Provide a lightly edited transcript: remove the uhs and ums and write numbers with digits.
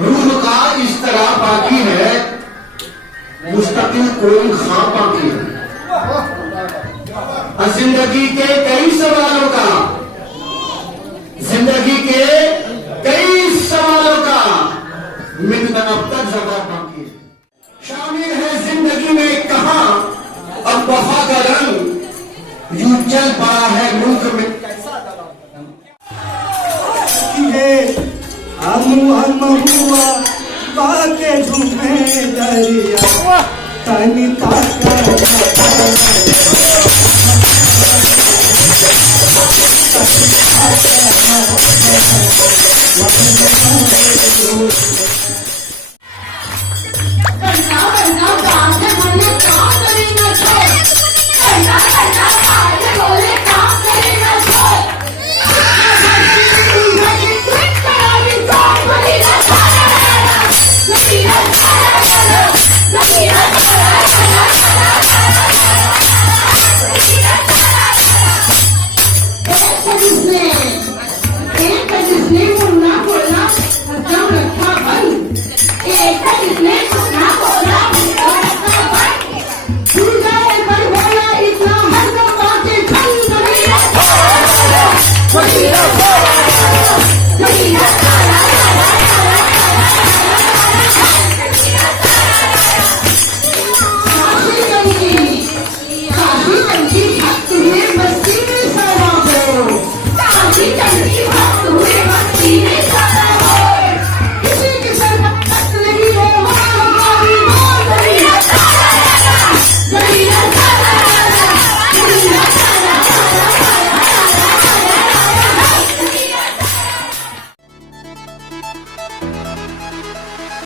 रूह का इस तरह बाकी है, मुस्तकिल कोई खां बाकी है। जिंदगी के कई सवालों का, जिंदगी के कई सवालों का मिलना अब तक जवाब बाकी है। शामिल है जिंदगी में कहां अब वफा का रंग यूं चल पड़ा है मुल्क में। हम हुआ बाके झूमे दरिया तनी ताका Yeah.